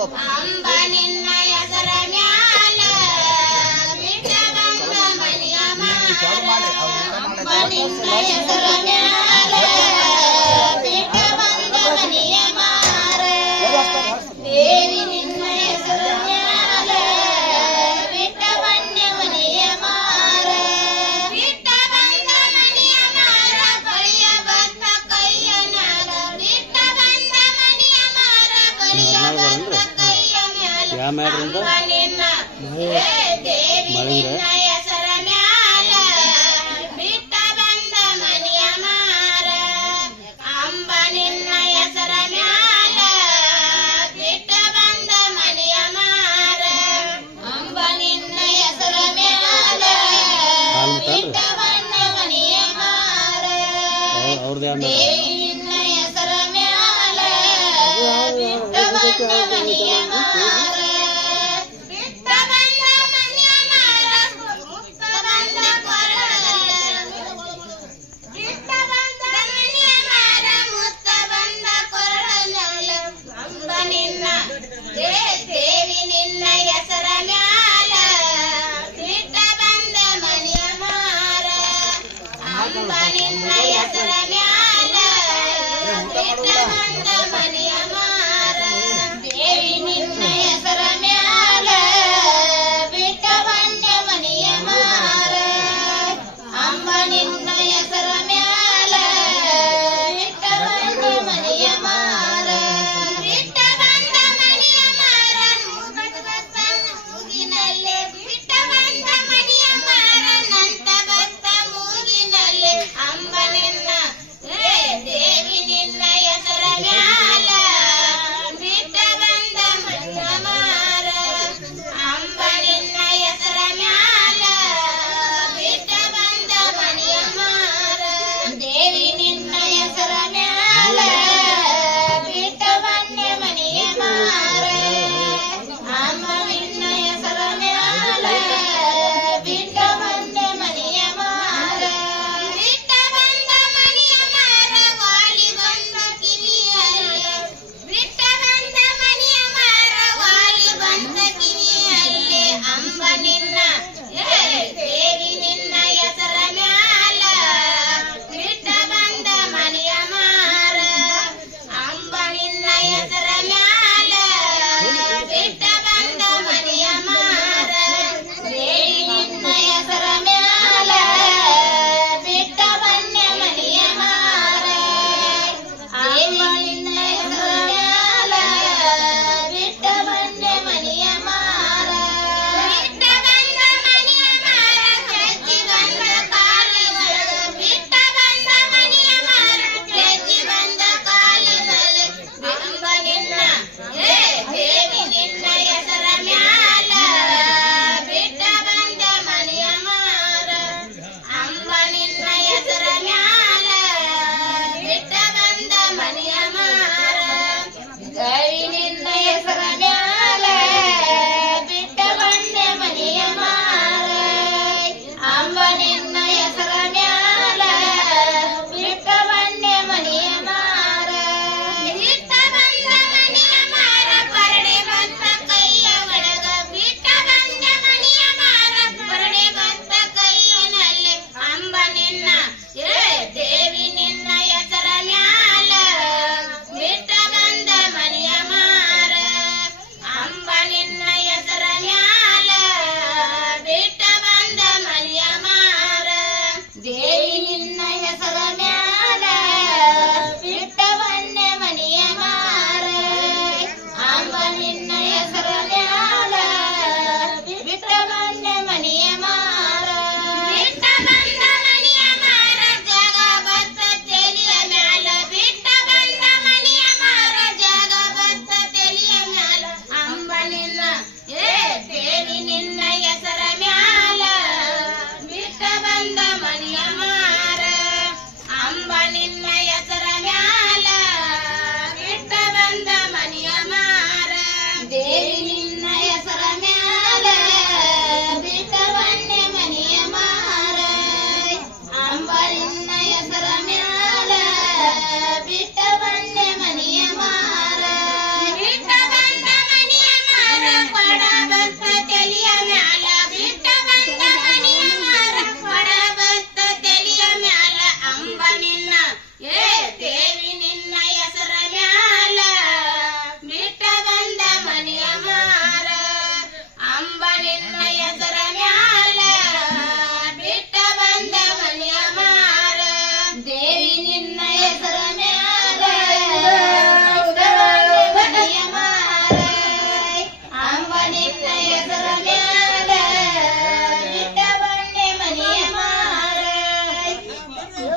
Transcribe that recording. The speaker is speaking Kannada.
బాబు. ಮಾಡೋದ್ರಿಂದ ಮಳೆ ಮಳೆಗೆ ಅವ್ರದೇ ಆಮೇಲೆ ಹೆಸರ ಮ್ಯಾಲ ಬಿಟ್ಟ ಬಂದ ಮನೆಯ ಮಾರ. ದೇವಿ ನಿನ್ನ ಹೆಸರ ಮ್ಯಾಲ ಸಿಟ್ಟ ಬಂದ ಮನೆಯ ಮಾರ. ಅಂಬ ನಿನ್ನ ಹೆಸರ ಮ್ಯಾಲ ಹೇಳಿ ನಿನ್ನ